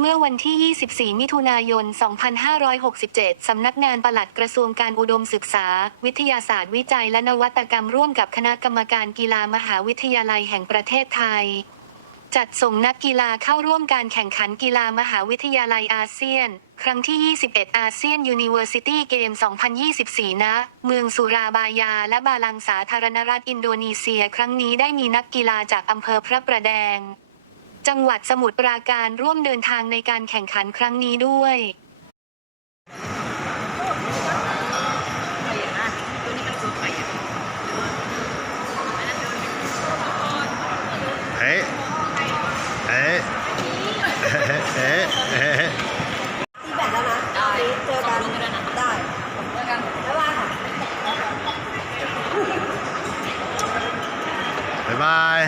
เมื่อวันที่ 24 มิถุนายน 2567 สำนักงานปลัดกระทรวงการอุดมศึกษา วิทยาศาสตร์วิจัยและนวัตกรรมร่วมกับคณะกรรมการกีฬามหาวิทยาลัยแห่งประเทศไทย จัดส่งนักกีฬาเข้าร่วมการแข่งขันกีฬามหาวิทยาลัยอาเซียน ครั้งที่ 21 อาเซียนยูนิเวอร์ซิตี้เกม 2024 ณ เมืองสุราบายา และบาลังสาธารณรัฐอินโดนีเซีย ครั้งนี้ได้มีนักกีฬาจากอำเภอพระประแดง จังหวัดสมุทรปราการร่วมเดินทางในการแข่งขันครั้งนี้ด้วยเอ๊เอ๊เอ๊เอ๊ตีแบตแล้วนะได้เจอกันได้เจอกันบ๊ายบายค่ะบ๊ายบาย